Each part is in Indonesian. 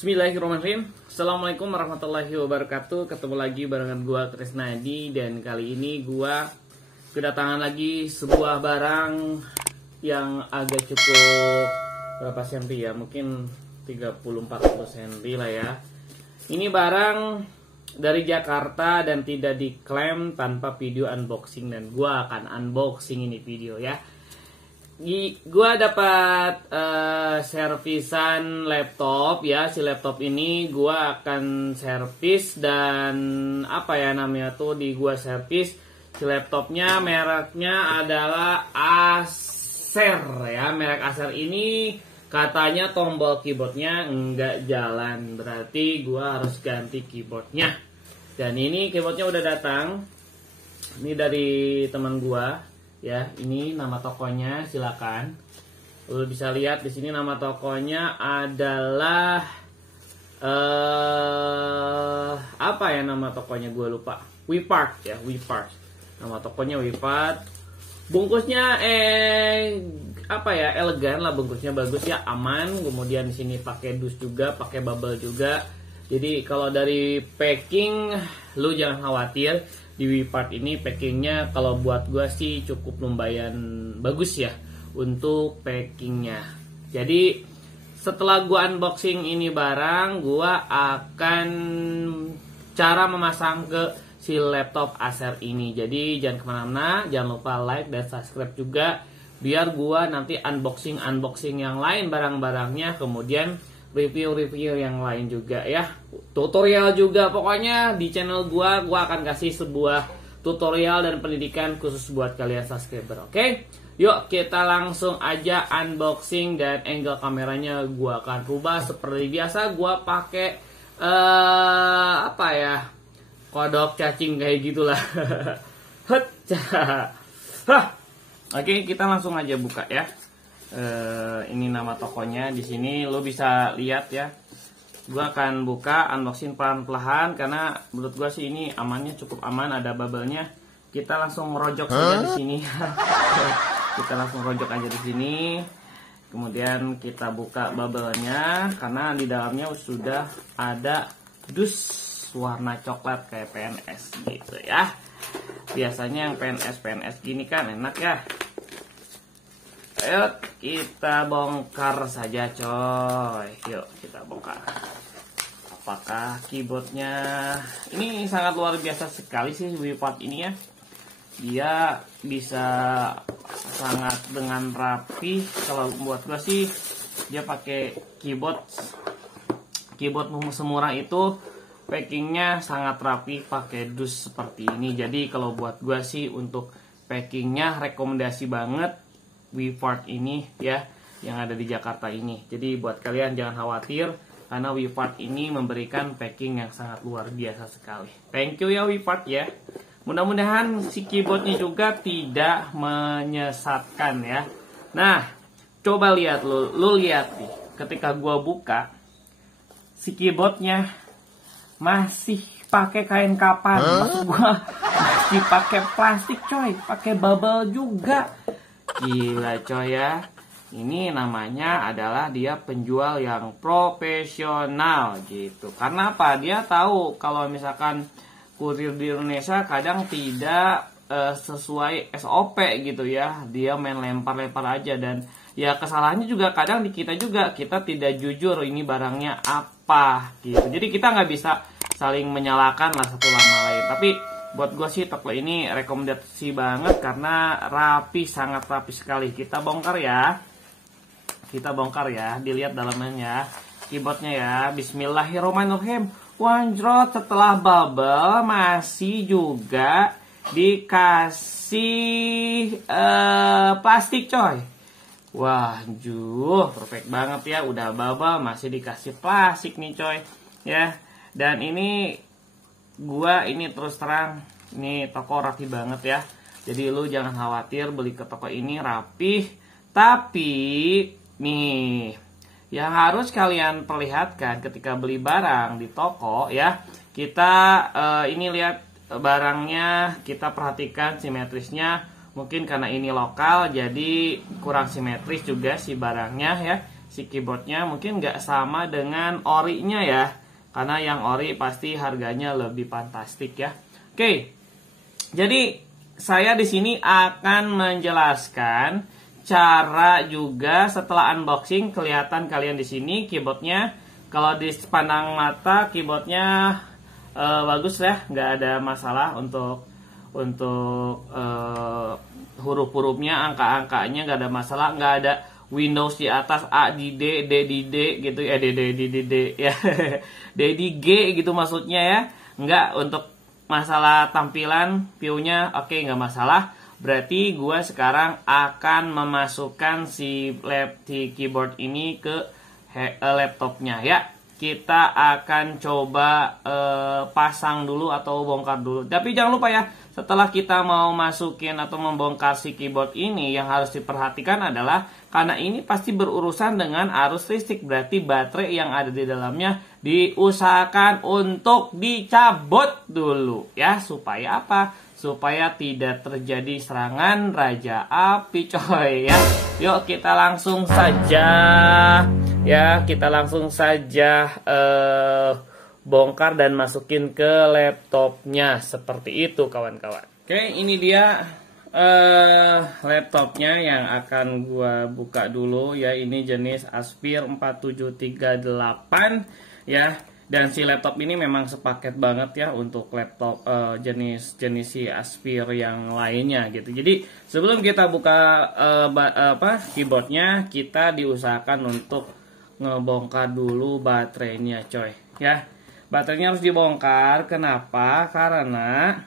Bismillahirrahmanirrahim. Assalamualaikum warahmatullahi wabarakatuh. Ketemu lagi barengan gua Tresnadi, dan kali ini gua kedatangan lagi sebuah barang yang agak cukup berapa senti ya, mungkin 30-40 senti lah ya. Ini barang dari Jakarta dan tidak diklaim tanpa video unboxing, dan gua akan unboxing ini video ya. Gua dapat servisan laptop ya. Si laptop ini gua akan servis, dan apa ya namanya tuh, di gua servis si laptopnya mereknya adalah Acer ya. Merek Acer ini katanya tombol keyboardnya nggak jalan, berarti gua harus ganti keyboardnya. Dan ini keyboardnya udah datang, ini dari teman gua ya. Ini nama tokonya, silakan. Lu bisa lihat di sini nama tokonya adalah apa ya nama tokonya, gue lupa. WePart ya, WePart. Nama tokonya WePart. Bungkusnya apa ya, elegan lah, bungkusnya bagus ya, aman. Kemudian di sini pakai dus juga, pakai bubble juga. Jadi kalau dari packing lu jangan khawatir. Di WePart ini packingnya kalau buat gue sih cukup lumayan bagus ya untuk packingnya. Jadi setelah gue unboxing ini barang, gue akan cara memasang ke si laptop Acer ini. Jadi jangan kemana-mana, jangan lupa like dan subscribe juga, biar gue nanti unboxing yang lain barang-barangnya, kemudian review yang lain juga ya, tutorial juga. Pokoknya di channel gua akan kasih sebuah tutorial dan pendidikan khusus buat kalian subscriber. Oke, yuk kita langsung aja unboxing, dan angle kameranya gua akan rubah seperti biasa. Gua pakai apa ya, kodok cacing kayak gitulah. Oke, kita langsung aja buka ya. Ini nama tokonya di sini, lo bisa lihat ya. Gua akan buka unboxing pelan-pelan karena menurut gua sih ini amannya cukup aman, ada bubble-nya. Kita langsung merojok saja di sini. Kita langsung rojok aja di sini. Kemudian kita buka bubble-nya karena di dalamnya sudah ada dus warna coklat kayak PNS gitu ya. Biasanya yang PNS gini kan enak ya. Ayo kita bongkar saja coy. Yuk kita bongkar. Apakah keyboardnya? Ini sangat luar biasa sekali sih WePart ini ya. Dia bisa sangat dengan rapi. Kalau buat gua sih dia pakai keyboard semurah itu, packingnya sangat rapi, pakai dus seperti ini. Jadi kalau buat gua sih untuk packingnya rekomendasi banget WePart ini ya, yang ada di Jakarta ini. Jadi buat kalian jangan khawatir, karena WePart ini memberikan packing yang sangat luar biasa sekali. Thank you ya WePart ya. Mudah-mudahan si keyboardnya juga tidak menyesatkan ya. Nah, coba lihat lu lihat nih, ketika gua buka si keyboardnya masih pakai kain kapan. Maksud gua masih pakai plastik coy, pakai bubble juga. Gila coy ya. Ini namanya adalah dia penjual yang profesional gitu. Karena apa? Dia tahu kalau misalkan kurir di Indonesia kadang tidak sesuai SOP gitu ya. Dia main lempar-lempar aja, dan ya kesalahannya juga kadang di kita juga. Kita tidak jujur ini barangnya apa gitu. Jadi kita nggak bisa saling menyalahkan lah satu sama lain. Tapi buat gue sih toko ini rekomendasi banget karena rapi, sangat rapi sekali. Kita bongkar ya. Kita bongkar ya. Dilihat dalamnya keyboardnya ya. Bismillahirrahmanirrahim. Wanjrot, setelah bubble masih juga dikasih plastik coy. Wah, perfect banget ya. Udah bubble masih dikasih plastik nih coy ya. Dan ini terus terang, ini toko rapi banget ya. Jadi lu jangan khawatir beli ke toko ini rapih. Tapi nih, yang harus kalian perlihatkan ketika beli barang di toko ya, kita ini lihat barangnya, kita perhatikan simetrisnya. Mungkin karena ini lokal jadi kurang simetris juga si barangnya ya. si keyboardnya mungkin nggak sama dengan orinya ya, karena yang ori pasti harganya lebih fantastik ya. Oke, jadi saya di sini akan menjelaskan cara juga setelah unboxing. Kelihatan kalian di sini keyboardnya, kalau di pandang mata keyboardnya bagus ya, nggak ada masalah untuk huruf-hurufnya, angka-angkanya nggak ada masalah, nggak ada Windows di atas, A di D, D di D gitu ya, D di D ya, D di G gitu maksudnya ya. Nggak, untuk masalah tampilan view-nya oke, nggak masalah. Berarti gue sekarang akan memasukkan si keyboard ini ke laptopnya ya. Kita akan coba pasang dulu atau bongkar dulu. Tapi jangan lupa ya, setelah kita mau masukin atau membongkar si keyboard ini, yang harus diperhatikan adalah karena ini pasti berurusan dengan arus listrik, berarti baterai yang ada di dalamnya diusahakan untuk dicabut dulu ya. Supaya apa? Supaya tidak terjadi serangan Raja Api coy ya. Yuk kita langsung saja ya, kita langsung saja bongkar dan masukin ke laptopnya seperti itu kawan-kawan. Oke, ini dia laptopnya yang akan gua buka dulu ya. Ini jenis Aspir 4738 ya. Dan si laptop ini memang sepaket banget ya untuk laptop jenis si Aspir yang lainnya gitu. Jadi sebelum kita buka keyboardnya, kita diusahakan untuk ngebongkar dulu baterainya coy ya. Baterainya harus dibongkar. Kenapa? Karena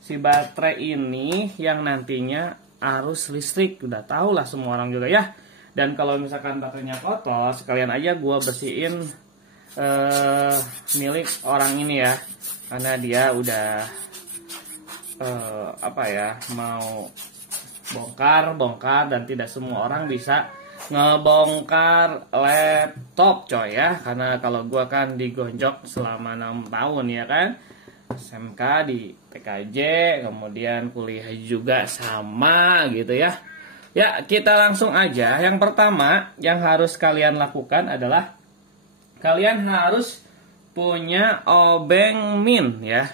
si baterai ini yang nantinya arus listrik, udah tau lah semua orang juga ya. Dan kalau misalkan baterainya kotor, sekalian aja gua bersihin milik orang ini ya, karena dia udah mau bongkar dan tidak semua orang bisa ngebongkar laptop coy ya. Karena kalau gua kan digonjok selama 6 tahun ya kan, SMK di TKJ, kemudian kuliah juga sama gitu ya. Ya, kita langsung aja. Yang pertama yang harus kalian lakukan adalah kalian harus punya obeng min ya.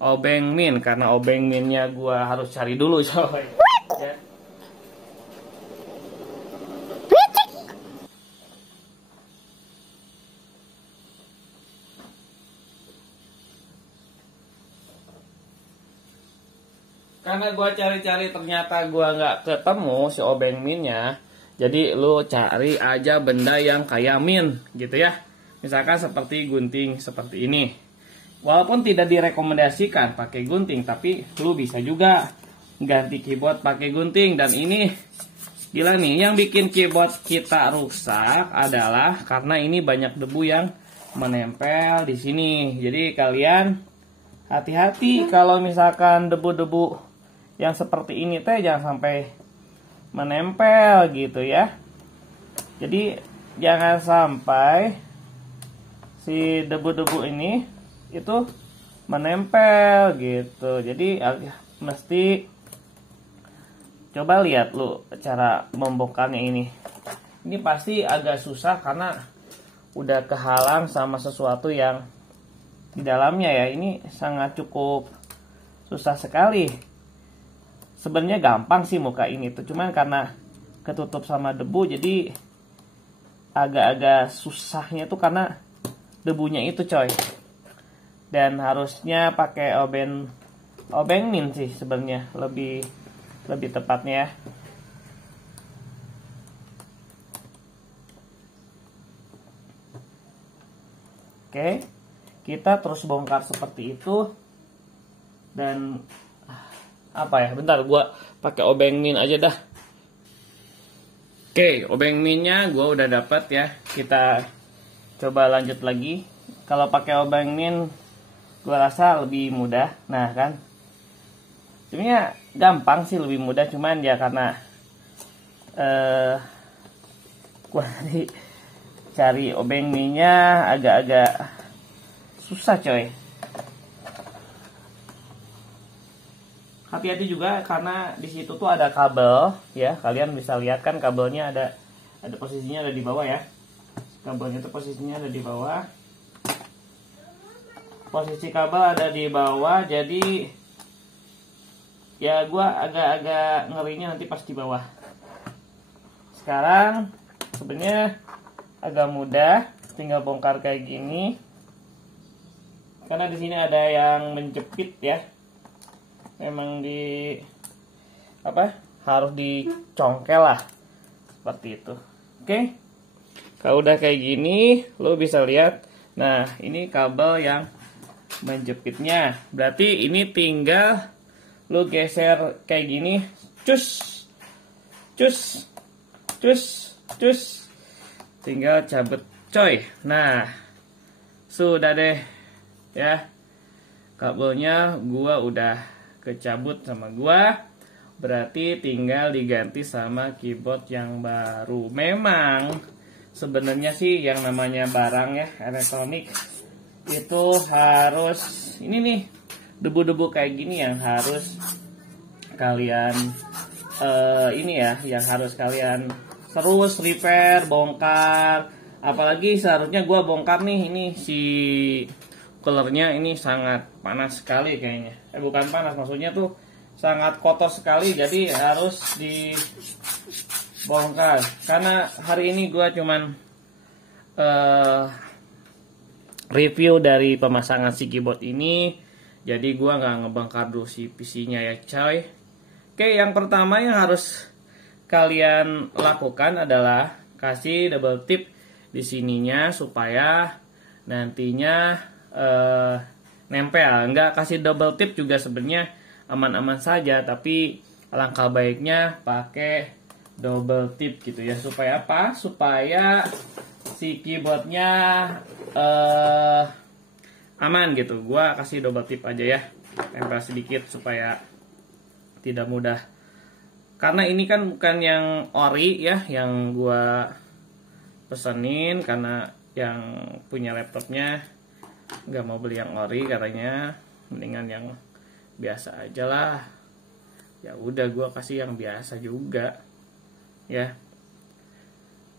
Obeng min, karena obeng minnya gua harus cari dulu coy ya. Karena gua cari-cari ternyata gua nggak ketemu si obeng minnya. Jadi lu cari aja benda yang kayak min gitu ya. Misalkan seperti gunting seperti ini. Walaupun tidak direkomendasikan pakai gunting, tapi lu bisa juga ganti keyboard pakai gunting. Dan ini gila nih, yang bikin keyboard kita rusak adalah karena ini banyak debu yang menempel di sini. Jadi kalian hati-hati kalau misalkan debu-debu yang seperti ini teh jangan sampai menempel gitu ya. Jadi jangan sampai si debu-debu ini itu menempel gitu. Jadi mesti coba lihat lu cara membongkarnya ini. Ini pasti agak susah karena udah kehalang sama sesuatu yang di dalamnya ya. Ini sangat cukup susah sekali. Sebenarnya gampang sih muka ini tuh, cuman karena ketutup sama debu jadi agak-agak susahnya tuh karena debunya itu coy. Dan harusnya pakai obeng min sih sebenarnya lebih tepatnya ya. Oke, kita terus bongkar seperti itu. Dan apa ya, bentar gua pakai obeng min aja dah. Oke, obeng minnya gua udah dapat ya. Kita coba lanjut lagi. Kalau pakai obeng min gua rasa lebih mudah. Nah kan, sebenarnya gampang sih, lebih mudah, cuman ya karena gua tadi cari obeng minnya agak-agak susah coy. Hati-hati juga karena di situ tuh ada kabel ya. Kalian bisa lihat kan kabelnya ada posisinya ada di bawah ya. Kabelnya itu posisinya ada di bawah. Posisi kabel ada di bawah, jadi ya gua agak-agak ngerinya nanti pas di bawah. Sekarang sebenarnya agak mudah, tinggal bongkar kayak gini. Karena di sini ada yang menjepit ya. Memang harus dicongkel lah. Seperti itu. Oke. Kalau udah kayak gini, lo bisa lihat. Nah, ini kabel yang menjepitnya. Berarti ini tinggal lo geser kayak gini. Cus. Tinggal cabut coy. Nah, sudah deh ya. Kabelnya gua udah kecabut sama gua. Berarti tinggal diganti sama keyboard yang baru. Memang sebenarnya sih yang namanya barang ya elektronik itu harus ini nih, debu-debu kayak gini yang harus kalian yang harus kalian terus repair, bongkar. Apalagi seharusnya gua bongkar nih, ini si coolernya ini sangat panas sekali kayaknya. Bukan panas, maksudnya tuh sangat kotor sekali, jadi harus dibongkar. Karena hari ini gua cuman review dari pemasangan si keyboard ini, jadi gua nggak ngebongkar dulu si PC-nya ya coy. Oke, yang pertama yang harus kalian lakukan adalah kasih double tip di sininya supaya nantinya nempel. Enggak kasih double tip juga sebenarnya aman-aman saja, tapi alangkah baiknya pakai double tip gitu ya. Supaya apa? Supaya si keyboardnya aman gitu. Gua kasih double tip aja ya, tempel sedikit supaya tidak mudah. Karena ini kan bukan yang ori ya, yang gua pesenin, karena yang punya laptopnya nggak mau beli yang ori katanya, mendingan yang biasa aja lah. Ya udah, gua kasih yang biasa juga ya.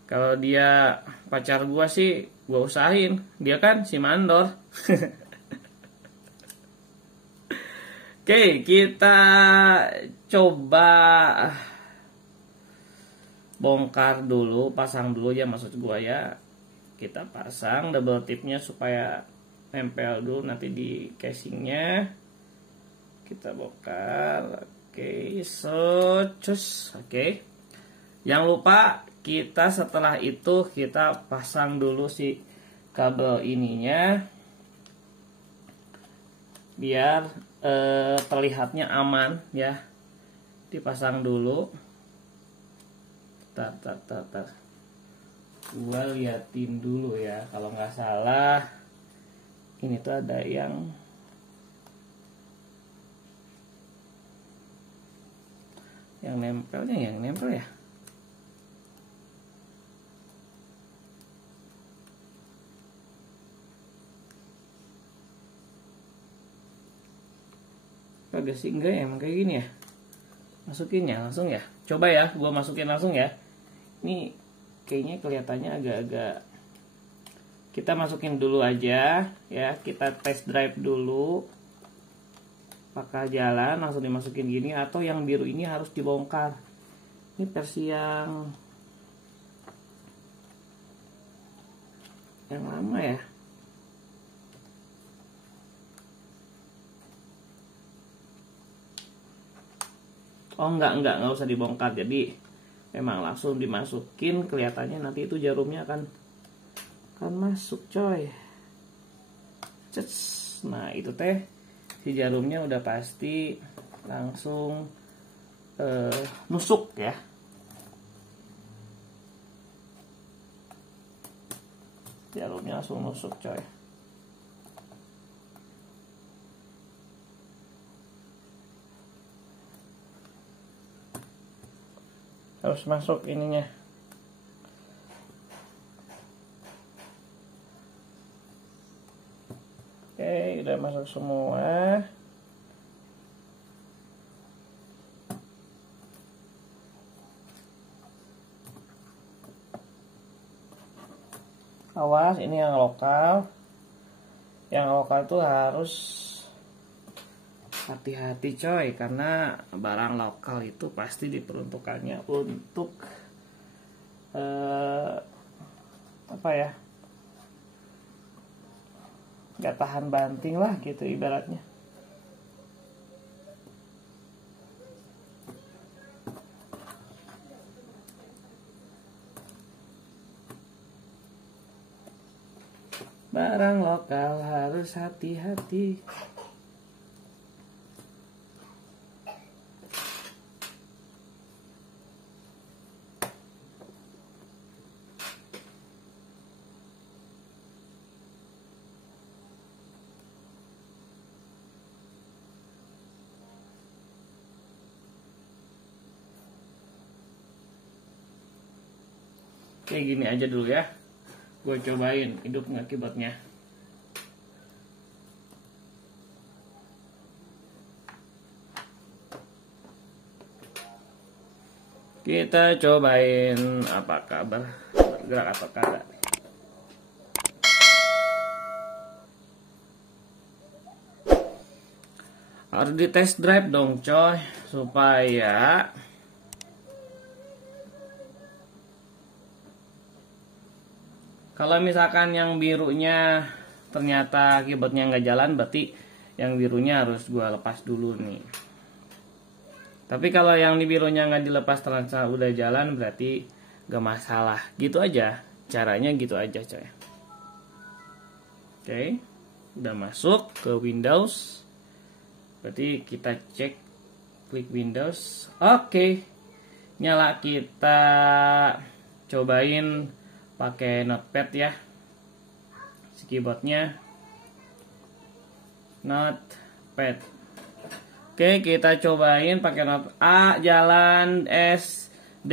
Kalau dia pacar gua sih gua usahain, dia kan si mandor. Oke, kita coba bongkar dulu, pasang dulu ya, maksud gua ya. Kita pasang double tipnya supaya nempel dulu nanti di casingnya. Kita bongkar. Oke, cus. Oke. Jangan lupa kita setelah itu kita pasang dulu si kabel ininya biar terlihatnya aman ya. Dipasang dulu. Tar. Gua liatin dulu ya, kalau nggak salah ini tuh ada yang nempel ya. Kagak sih, enggak ya, emang kayak gini ya. Masukin ya langsung ya. Coba ya, gua masukin langsung ya. Ini kayaknya kelihatannya agak-agak. Kita masukin dulu aja ya, kita test drive dulu. Apakah jalan, langsung dimasukin gini, atau yang biru ini harus dibongkar. Ini versi yang lama ya. Oh enggak usah dibongkar. Jadi memang langsung dimasukin, kelihatannya nanti itu jarumnya akan masuk coy. Nah itu teh si jarumnya udah pasti langsung nusuk ya. Jarumnya langsung nusuk coy. Harus masuk ininya. Oke, udah masuk semua. awas ini yang lokal. Yang lokal tuh harus hati-hati coy, karena barang lokal itu pasti diperuntukannya untuk apa ya, nggak tahan banting lah gitu ibaratnya. Barang lokal harus hati-hati. Kayak gini aja dulu ya. Gue cobain hidup nggak keyboardnya. Kita cobain apa kabar, bergerak atau kagak. Harus di test drive dong coy, supaya kalau misalkan yang birunya ternyata keyboardnya nggak jalan, berarti yang birunya harus gua lepas dulu nih. Tapi kalau yang di birunya nggak dilepas ternyata udah jalan, berarti gak masalah. Gitu aja, caranya gitu aja coy. Oke, udah masuk ke Windows. Berarti kita cek, klik Windows. Oke, nyala, kita cobain pakai notepad ya, si keyboardnya notepad. Oke, kita cobain pakai not A jalan, S D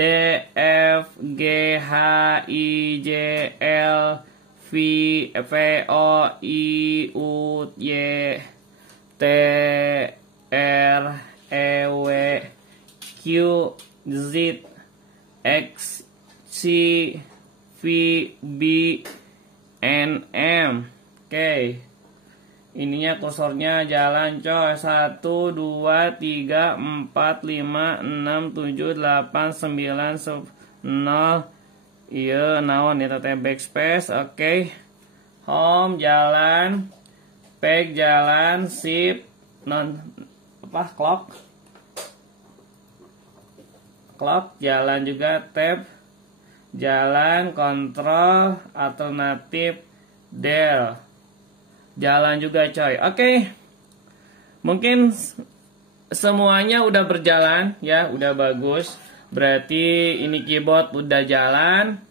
F G H I J L V O I U Y T R E W Q Z X C V B N M. Oke, ininya kursornya jalan coy. 1 2 3 4 5 6 7 8 9 0. Iya, naon eta teh backspace. Oke, home jalan, back jalan, shift non apa clock jalan juga, tab jalan, kontrol, alternatif, del jalan juga coy. Oke, mungkin semuanya udah berjalan ya, udah bagus. Berarti ini keyboard udah jalan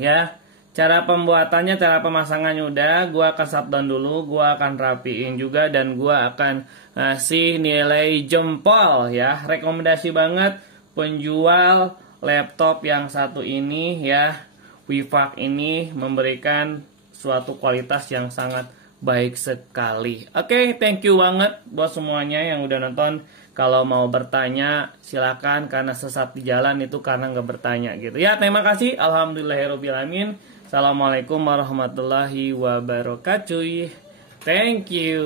ya. Cara pembuatannya, cara pemasangannya udah. Gua akan shutdown dulu, gua akan rapiin juga, dan gua akan ngasih nilai jempol ya. Rekomendasi banget penjual laptop yang satu ini ya, WeFark ini memberikan suatu kualitas yang sangat baik sekali. Oke, thank you banget buat semuanya yang udah nonton. Kalau mau bertanya silakan, karena sesat di jalan itu karena nggak bertanya gitu ya. Terima kasih. Alhamdulillahirobbilalamin. Assalamualaikum warahmatullahi wabarakatuh. Thank you.